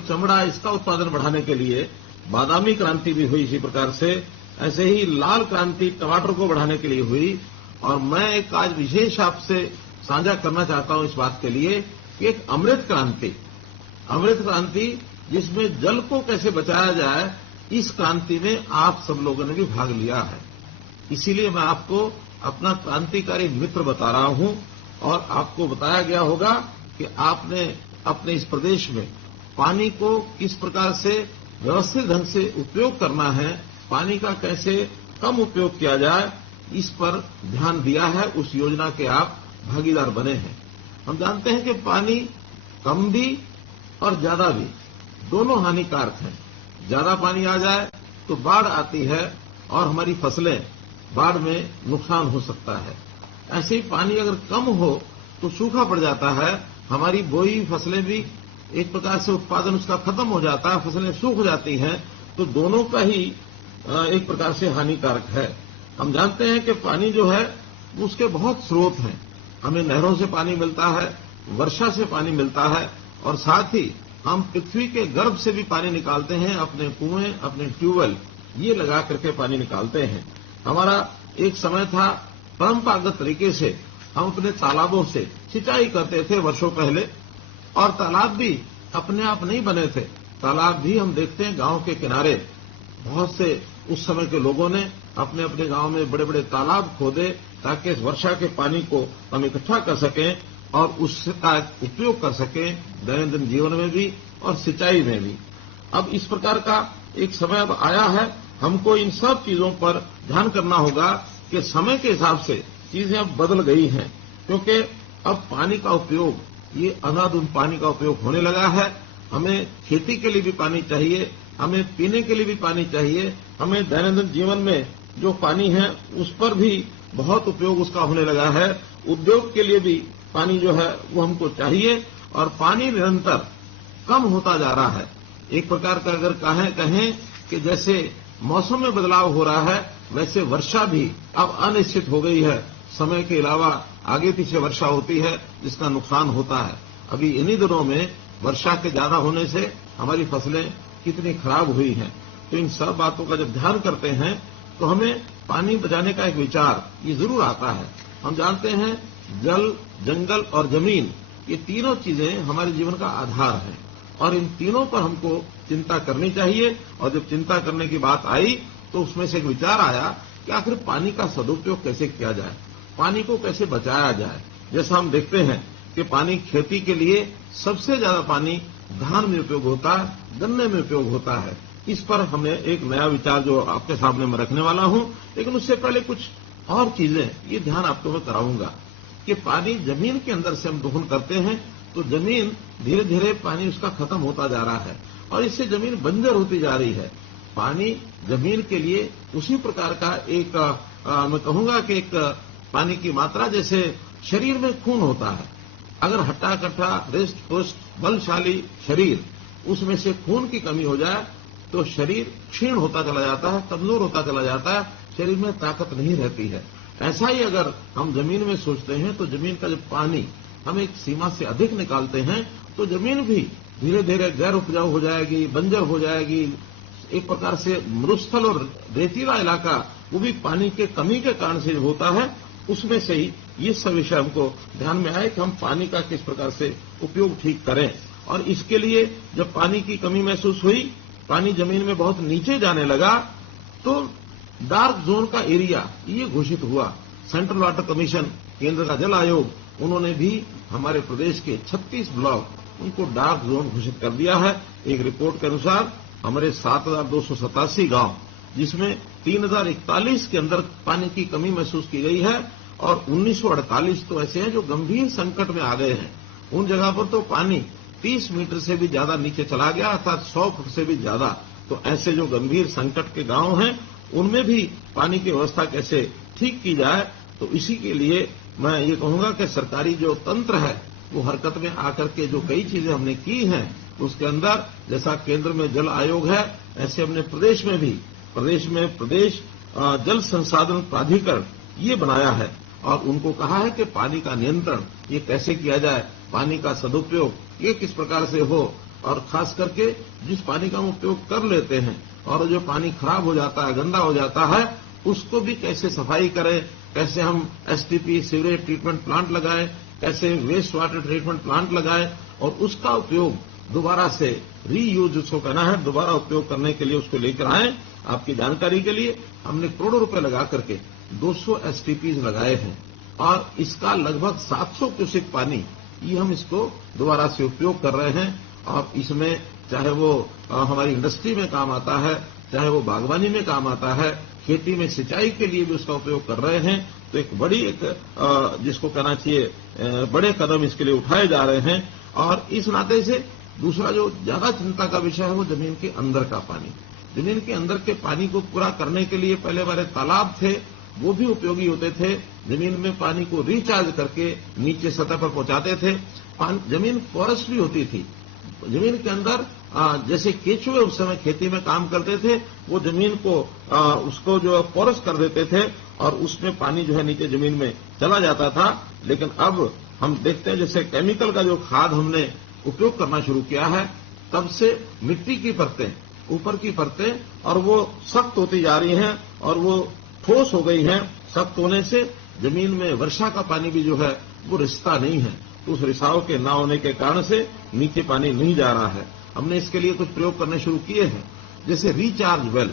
चमड़ा इसका उत्पादन बढ़ाने के लिए बादामी क्रांति भी हुई। इसी प्रकार से ऐसे ही लाल क्रांति टमाटर को बढ़ाने के लिए हुई। और मैं एक आज विशेष आपसे साझा करना चाहता हूं इस बात के लिए कि एक अमृत क्रांति जिसमें जल को कैसे बचाया जाए, इस क्रांति में आप सब लोगों ने भी भाग लिया है। इसीलिए मैं आपको अपना क्रांतिकारी मित्र बता रहा हूं। और आपको बताया गया होगा कि आपने अपने इस प्रदेश में पानी को किस प्रकार से व्यवस्थित ढंग से उपयोग करना है, पानी का कैसे कम उपयोग किया जाए, इस पर ध्यान दिया है। उस योजना के आप भागीदार बने हैं। हम जानते हैं कि पानी कम भी और ज्यादा भी दोनों हानिकारक हैं। ज्यादा पानी आ जाए तो बाढ़ आती है और हमारी फसलें बाढ़ में नुकसान हो सकता है। ऐसे ही पानी अगर कम हो तो सूखा पड़ जाता है, हमारी बोई फसलें भी एक प्रकार से उत्पादन उसका खत्म हो जाता है, फसलें सूख जाती हैं। तो दोनों का ही एक प्रकार से हानिकारक है। हम जानते हैं कि पानी जो है उसके बहुत स्रोत हैं। हमें नहरों से पानी मिलता है, वर्षा से पानी मिलता है, और साथ ही हम पृथ्वी के गर्भ से भी पानी निकालते हैं। अपने कुएं, अपने ट्यूबवेल ये लगा करके पानी निकालते हैं। हमारा एक समय था परंपरागत तरीके से हम अपने तालाबों से सिंचाई करते थे वर्षों पहले। और तालाब भी अपने आप नहीं बने थे। तालाब भी हम देखते हैं गांव के किनारे बहुत से उस समय के लोगों ने अपने अपने गांव में बड़े बड़े तालाब खोदे ताकि वर्षा के पानी को हम इकट्ठा कर सकें और उसका उपयोग कर सकें दैनंदिन जीवन में भी और सिंचाई में भी। अब इस प्रकार का एक समय अब आया है, हमको इन सब चीजों पर ध्यान करना होगा कि समय के हिसाब से चीजें अब बदल गई हैं। क्योंकि अब पानी का उपयोग, ये अंधाधुंध पानी का उपयोग होने लगा है। हमें खेती के लिए भी पानी चाहिए, हमें पीने के लिए भी पानी चाहिए, हमें दैनंदिन जीवन में जो पानी है उस पर भी बहुत उपयोग उसका होने लगा है। उद्योग के लिए भी पानी जो है वो हमको चाहिए और पानी निरंतर कम होता जा रहा है। एक प्रकार का अगर कहें कि जैसे मौसम में बदलाव हो रहा है वैसे वर्षा भी अब अनिश्चित हो गई है। समय के अलावा आगे पीछे वर्षा होती है जिसका नुकसान होता है। अभी इन्हीं दिनों में वर्षा के ज्यादा होने से हमारी फसलें कितनी खराब हुई हैं। तो इन सब बातों का जब ध्यान करते हैं तो हमें पानी बचाने का एक विचार ये जरूर आता है। हम जानते हैं जल, जंगल और जमीन ये तीनों चीजें हमारे जीवन का आधार है और इन तीनों पर हमको चिंता करनी चाहिए। और जब चिंता करने की बात आई तो उसमें से एक विचार आया कि आखिर पानी का सदुपयोग कैसे किया जाए, पानी को कैसे बचाया जाए। जैसा हम देखते हैं कि पानी खेती के लिए सबसे ज्यादा पानी धान में उपयोग होता है, गन्ने में उपयोग होता है। इस पर हमें एक नया विचार जो आपके सामने मैं रखने वाला हूं, लेकिन उससे पहले कुछ और चीजें ये ध्यान आपको मैं कराऊंगा कि पानी जमीन के अंदर से हम दोहन करते हैं तो जमीन धीरे धीरे पानी उसका खत्म होता जा रहा है और इससे जमीन बंजर होती जा रही है। पानी जमीन के लिए उसी प्रकार का एक मैं कहूंगा कि एक पानी की मात्रा जैसे शरीर में खून होता है। अगर हट्टा कट्टा हृष्ट पुष्ट बलशाली शरीर उसमें से खून की कमी हो जाए तो शरीर क्षीण होता चला जाता है, कमजोर होता चला जाता है, शरीर में ताकत नहीं रहती है। ऐसा ही अगर हम जमीन में सोचते हैं तो जमीन का जब पानी हम एक सीमा से अधिक निकालते हैं तो जमीन भी धीरे धीरे गैर उपजाऊ हो जाएगी, बंजर हो जाएगी। एक प्रकार से मरुस्थल और रेतीला इलाका वो भी पानी के कमी के कारण से होता है। उसमें से ही ये सब विषय हमको ध्यान में आए कि हम पानी का किस प्रकार से उपयोग ठीक करें। और इसके लिए जब पानी की कमी महसूस हुई, पानी जमीन में बहुत नीचे जाने लगा तो डार्क जोन का एरिया ये घोषित हुआ। सेंट्रल वाटर कमीशन, केंद्र का जल आयोग, उन्होंने भी हमारे प्रदेश के 36 ब्लॉक उनको डार्क जोन घोषित कर दिया है। एक रिपोर्ट के अनुसार हमारे 7,287 गांव जिसमें 3,041 के अंदर पानी की कमी महसूस की गई है और 1948 तो ऐसे हैं जो गंभीर संकट में आ गए हैं। उन जगह पर तो पानी 30 मीटर से भी ज्यादा नीचे चला गया, अर्थात 100 फुट से भी ज्यादा। तो ऐसे जो गंभीर संकट के गांव हैं उनमें भी पानी की व्यवस्था कैसे ठीक की जाए। तो इसी के लिए मैं ये कहूंगा कि सरकारी जो तंत्र है वो हरकत में आकर के जो कई चीजें हमने की हैं उसके अंदर जैसा केंद्र में जल आयोग है ऐसे हमने प्रदेश में भी प्रदेश जल संसाधन प्राधिकरण ये बनाया है और उनको कहा है कि पानी का नियंत्रण ये कैसे किया जाए, पानी का सदुपयोग ये किस प्रकार से हो। और खास करके जिस पानी का हम उपयोग कर लेते हैं और जो पानी खराब हो जाता है, गंदा हो जाता है, उसको भी कैसे सफाई करें, कैसे हम एसटीपी सीवरेज ट्रीटमेंट प्लांट लगाएं, कैसे वेस्ट वाटर ट्रीटमेंट प्लांट लगाएं और उसका उपयोग दोबारा से रीयूज उसको करना है, दोबारा उपयोग करने के लिए उसको लेकर आए। आपकी जानकारी के लिए हमने करोड़ों रुपए लगा करके 200 एसटीपीज लगाए हैं और इसका लगभग 700 क्यूसेक पानी ये हम इसको दोबारा से उपयोग कर रहे हैं। और इसमें चाहे वो हमारी इंडस्ट्री में काम आता है, चाहे वो बागवानी में काम आता है, खेती में सिंचाई के लिए भी उसका उपयोग कर रहे हैं। तो एक बड़ी जिसको कहना चाहिए बड़े कदम इसके लिए उठाए जा रहे हैं। और इस नाते से दूसरा जो ज्यादा चिंता का विषय है वो जमीन के अंदर का पानी। जमीन के अंदर के पानी को पूरा करने के लिए पहले हमारे तालाब थे, वो भी उपयोगी होते थे। जमीन में पानी को रिचार्ज करके नीचे सतह पर पहुंचाते थे। जमीन फॉरेस्ट भी होती थी। जमीन के अंदर जैसे केचुए उस समय खेती में काम करते थे, वो जमीन को उसको जो फॉरेस्ट कर देते थे और उसमें पानी जो है नीचे जमीन में चला जाता था। लेकिन अब हम देखते हैं जैसे केमिकल का जो खाद हमने उपयोग करना शुरू किया है, तब से मिट्टी की परतें, ऊपर की परतें और वो सख्त होती जा रही हैं और वो ठोस हो गई हैं। सख्त होने से जमीन में वर्षा का पानी भी जो है वो रिसता नहीं है। तो उस रिसाव के ना होने के कारण से नीचे पानी नहीं जा रहा है। हमने इसके लिए कुछ प्रयोग करने शुरू किए हैं, जैसे रिचार्ज वेल,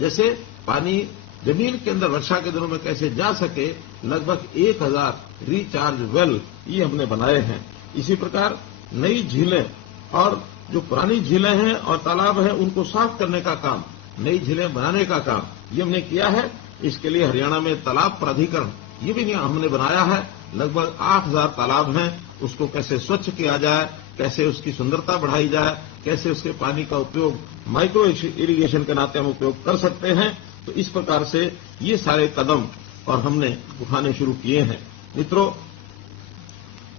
जैसे पानी जमीन के अंदर वर्षा के दिनों में कैसे जा सके, लगभग 1000 रिचार्ज वेल ये हमने बनाए हैं। इसी प्रकार नई झीलें और जो पुरानी झीलें हैं और तालाब हैं उनको साफ करने का काम, नई झीलें बनाने का काम ये हमने किया है। इसके लिए हरियाणा में तालाब प्राधिकरण ये भी हमने बनाया है। लगभग 8000 तालाब हैं, उसको कैसे स्वच्छ किया जाए, कैसे उसकी सुंदरता बढ़ाई जाए, कैसे उसके पानी का उपयोग माइक्रो इरिगेशन के नाते हम उपयोग कर सकते हैं। तो इस प्रकार से ये सारे कदम और हमने उठाने शुरू किए हैं। मित्रों,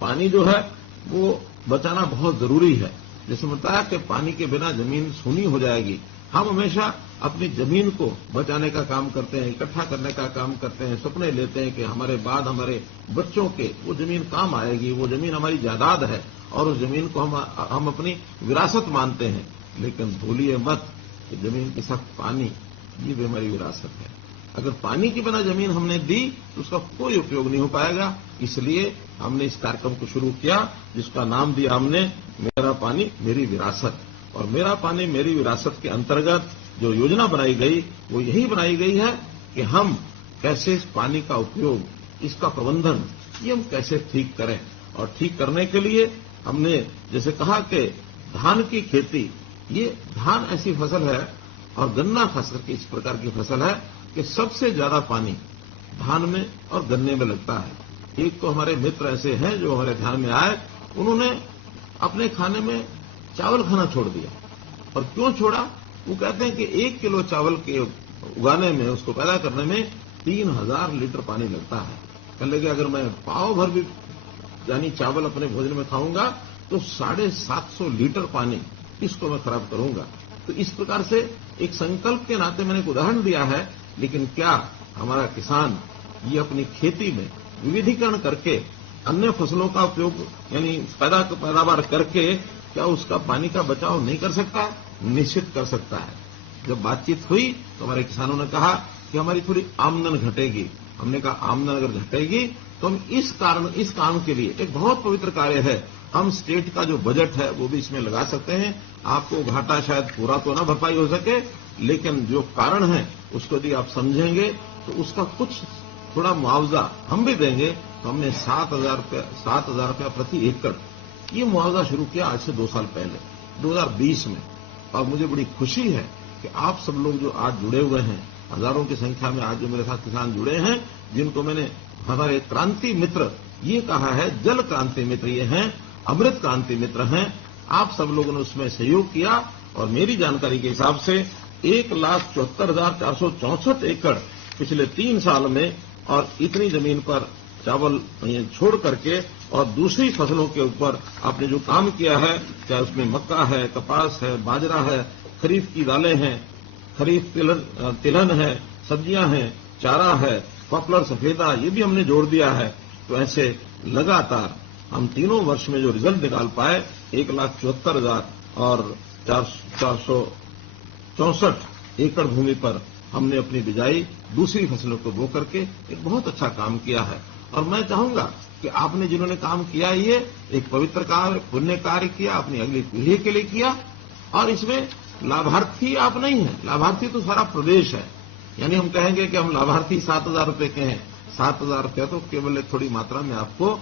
पानी जो है वो बचाना बहुत जरूरी है। जैसे बताया कि पानी के बिना जमीन सूनी हो जाएगी। हम हमेशा अपनी जमीन को बचाने का काम करते हैं, इकट्ठा करने का काम करते हैं, सपने लेते हैं कि हमारे बाद हमारे बच्चों के वो जमीन काम आएगी, वो जमीन हमारी जायदाद है और उस जमीन को हम अपनी विरासत मानते हैं। लेकिन भूलिए मत कि जमीन के साथ पानी ये भी हमारी विरासत है। अगर पानी के बिना जमीन हमने दी तो उसका कोई उपयोग नहीं हो पाएगा। इसलिए हमने इस कार्यक्रम को शुरू किया जिसका नाम दिया हमने मेरा पानी मेरी विरासत। और मेरा पानी मेरी विरासत के अंतर्गत जो योजना बनाई गई वो यही बनाई गई है कि हम कैसे इस पानी का उपयोग, इसका प्रबंधन ये हम कैसे ठीक करें। और ठीक करने के लिए हमने जैसे कहा कि धान की खेती, ये धान ऐसी फसल है और गन्ना खास करके इस प्रकार की फसल है कि सबसे ज्यादा पानी धान में और गन्ने में लगता है। एक तो हमारे मित्र ऐसे हैं जो हमारे ध्यान में आए, उन्होंने अपने खाने में चावल खाना छोड़ दिया। और क्यों छोड़ा? वो कहते हैं कि 1 किलो चावल के उगाने में, उसको पैदा करने में 3000 लीटर पानी लगता है। कहने लगे अगर मैं पाव भर भी यानी चावल अपने भोजन में खाऊंगा तो 750 लीटर पानी इसको मैं खराब करूंगा। तो इस प्रकार से एक संकल्प के नाते मैंने एक उदाहरण दिया है। लेकिन क्या हमारा किसान ये अपनी खेती में विविधीकरण करके अन्य फसलों का उपयोग यानी पैदावार करके क्या उसका पानी का बचाव नहीं कर सकता है? निश्चित कर सकता है। जब बातचीत हुई तो हमारे किसानों ने कहा कि हमारी थोड़ी आमदन घटेगी। हमने कहा आमदन अगर घटेगी तो हम इस काम के लिए एक बहुत पवित्र कार्य है, हम स्टेट का जो बजट है वो भी इसमें लगा सकते हैं। आपको घाटा शायद पूरा तो ना भरपाई हो सके, लेकिन जो कारण है उसको यदि आप समझेंगे तो उसका कुछ थोड़ा मुआवजा हम भी देंगे। तो हमने 7,000 रुपया प्रति एकड़ ये मुआवजा शुरू किया आज से 2 साल पहले 2020 में। और मुझे बड़ी खुशी है कि आप सब लोग जो आज जुड़े हुए हैं, हजारों की संख्या में आज जो मेरे साथ किसान जुड़े हैं, जिनको मैंने हमारे क्रांति मित्र ये कहा है, जल क्रांति मित्र ये हैं, अमृत क्रांति मित्र हैं। आप सब लोगों ने उसमें सहयोग किया और मेरी जानकारी के हिसाब से 1,74,464 एकड़ पिछले 3 साल में और इतनी जमीन पर चावल छोड़ करके और दूसरी फसलों के ऊपर आपने जो काम किया है, चाहे उसमें मक्का है, कपास है, बाजरा है, खरीफ की दालें हैं, खरीफ तिलहन है, सब्जियां हैं, चारा है, पॉपुलर सफेदा, ये भी हमने जोड़ दिया है। तो ऐसे लगातार हम तीनों वर्ष में जो रिजल्ट निकाल पाए 1,74,000 और 464 एकड़ भूमि पर हमने अपनी बिजाई दूसरी फसलों को बो करके एक बहुत अच्छा काम किया है। और मैं चाहूंगा कि आपने जिन्होंने काम किया, ये एक पवित्र कार्य, पुण्य कार्य किया, अपनी अगली पीढ़ी के लिए किया। और इसमें लाभार्थी आप नहीं हैं, लाभार्थी तो सारा प्रदेश है। यानी हम कहेंगे कि हम लाभार्थी 7,000 रुपए के हैं, 7,000 रुपया तो केवल एक थोड़ी मात्रा में आपको,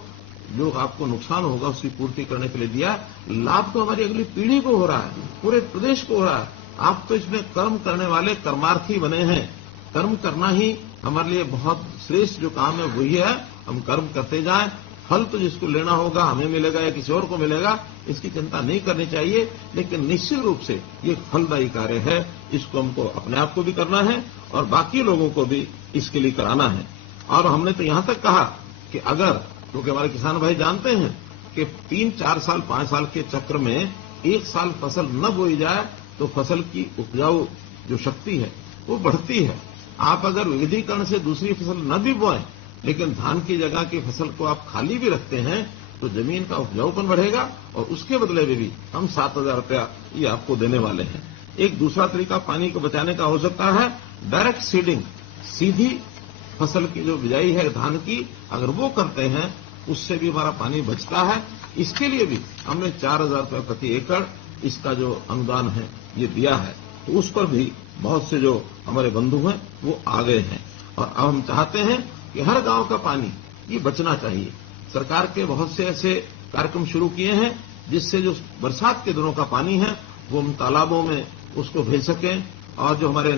जो आपको नुकसान होगा उसकी पूर्ति करने के लिए दिया। लाभ तो हमारी अगली पीढ़ी को हो रहा है, पूरे प्रदेश को हो रहा है। आप तो इसमें कर्म करने वाले कर्मार्थी बने हैं। कर्म करना ही हमारे लिए बहुत श्रेष्ठ जो काम है वही है। हम कर्म करते जाएं, फल तो जिसको लेना होगा हमें मिलेगा या किसी और को मिलेगा, इसकी चिंता नहीं करनी चाहिए। लेकिन निश्चित रूप से ये फलदायी कार्य है, इसको हमको अपने आप को भी करना है और बाकी लोगों को भी इसके लिए कराना है। और हमने तो यहां तक कहा कि अगर, क्योंकि हमारे किसान भाई जानते हैं कि 3, 4 साल, 5 साल के चक्र में एक साल फसल न बोई जाए तो फसल की उपजाऊ जो शक्ति है वो बढ़ती है। आप अगर विविधीकरण से दूसरी फसल न भी बोएं, लेकिन धान की जगह की फसल को आप खाली भी रखते हैं तो जमीन का उपजाऊपन बढ़ेगा और उसके बदले में भी हम 7,000 रुपया ये आपको देने वाले हैं। एक दूसरा तरीका पानी को बचाने का हो सकता है डायरेक्ट सीडिंग, सीधी फसल की जो बिजाई है धान की, अगर वो करते हैं उससे भी हमारा पानी बचता है। इसके लिए भी हमने 4,000 रुपये प्रति एकड़ इसका जो अनुदान है ये दिया है। तो उस पर भी बहुत से जो हमारे बंधु हैं वो आ गए हैं। और अब हम चाहते हैं कि हर गांव का पानी ये बचना चाहिए। सरकार के बहुत से ऐसे कार्यक्रम शुरू किए हैं जिससे जो बरसात के दिनों का पानी है वो हम तालाबों में उसको भेज सकें, और जो हमारे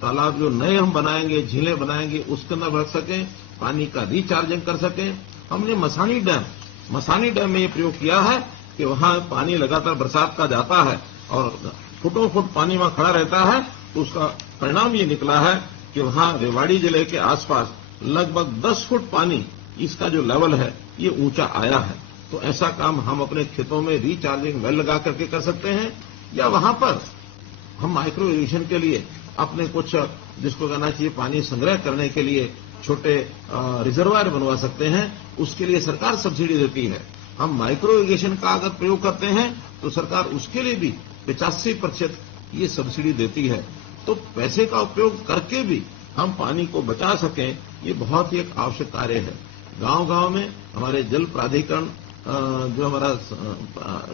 तालाब जो नए हम बनाएंगे, झीलें बनाएंगे, उसके अंदर रख सकें, पानी का रिचार्जिंग कर सकें। हमने मसानी डैम में ये प्रयोग किया है कि वहां पानी लगातार बरसात का जाता है और फुटों फुट पानी वहां खड़ा रहता है। तो उसका परिणाम ये निकला है कि वहां रेवाड़ी जिले के आसपास लगभग 10 फुट पानी इसका जो लेवल है ये ऊंचा आया है। तो ऐसा काम हम अपने खेतों में रिचार्जिंग वेल लगा करके कर सकते हैं, या वहां पर हम माइक्रो इरिगेशन के लिए अपने कुछ, जिसको कहना चाहिए पानी संग्रह करने के लिए छोटे रिजर्वायर बनवा सकते हैं। उसके लिए सरकार सब्सिडी देती है। हम माइक्रो इरिगेशन का अगर प्रयोग करते हैं तो सरकार उसके लिए भी 85% ये सब्सिडी देती है। तो पैसे का उपयोग करके भी हम पानी को बचा सकें, ये बहुत ही एक आवश्यक कार्य है। गांव-गांव में हमारे जल प्राधिकरण, जो हमारा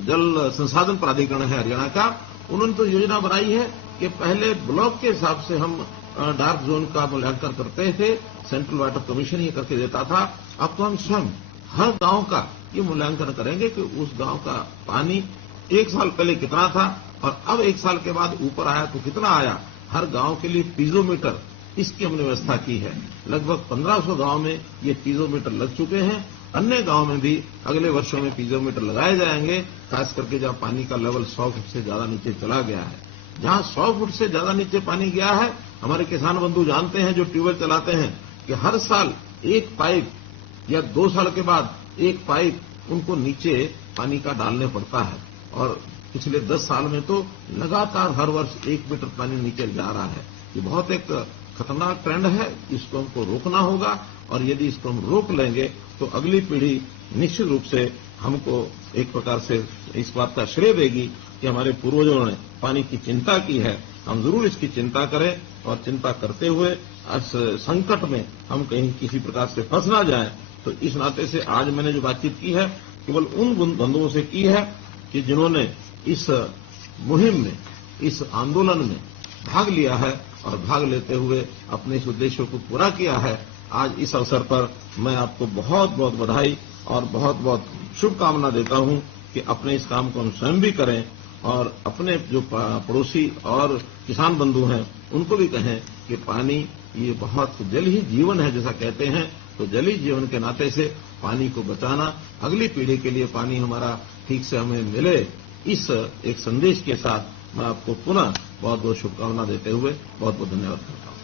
जल संसाधन प्राधिकरण है हरियाणा का, उन्होंने तो योजना बनाई है कि पहले ब्लॉक के हिसाब से हम डार्क जोन का मूल्यांकन करते थे, सेंट्रल वाटर कमीशन ये करके देता था। अब तो हम स्वयं हर गांव का ये मूल्यांकन करेंगे कि उस गांव का पानी 1 साल पहले कितना था और अब 1 साल के बाद ऊपर आया तो कितना आया। हर गांव के लिए पीजोमीटर इसकी हमने व्यवस्था की है। लगभग 1500 गांव में ये पीजोमीटर लग चुके हैं। अन्य गांव में भी अगले वर्षों में पीजोमीटर लगाए जाएंगे, खास करके जहां पानी का लेवल 100 फुट से ज्यादा नीचे चला गया है। जहां 100 फुट से ज्यादा नीचे पानी गया है, हमारे किसान बंधु जानते हैं जो ट्यूबवेल चलाते हैं कि हर साल एक पाइप या 2 साल के बाद एक पाइप उनको नीचे पानी का डालने पड़ता है। और पिछले 10 साल में तो लगातार हर वर्ष 1 मीटर पानी नीचे जा रहा है। ये बहुत एक खतरनाक ट्रेंड है, इसको हमको रोकना होगा। और यदि इसको हम रोक लेंगे तो अगली पीढ़ी निश्चित रूप से हमको एक प्रकार से इस बात का श्रेय देगी कि हमारे पूर्वजों ने पानी की चिंता की है। हम जरूर इसकी चिंता करें और चिंता करते हुए इस संकट में हम कहीं किसी प्रकार से फंस ना जाएं। तो इस नाते से आज मैंने जो बातचीत की है केवल उन बंधुओं से की है कि जिन्होंने इस मुहिम में, इस आंदोलन में भाग लिया है और भाग लेते हुए अपने इस उद्देश्य को पूरा किया है। आज इस अवसर पर मैं आपको बहुत बहुत बधाई और बहुत बहुत शुभकामना देता हूं कि अपने इस काम को हम स्वयं भी करें और अपने जो पड़ोसी और किसान बंधु हैं उनको भी कहें कि पानी ये बहुत, जल ही जीवन है जैसा कहते हैं, तो जल ही जीवन के नाते से पानी को बचाना, अगली पीढ़ी के लिए पानी हमारा ठीक से हमें मिले, इस एक संदेश के साथ मैं आपको पुनः बहुत बहुत शुभकामना देते हुए बहुत बहुत धन्यवाद करता हूं।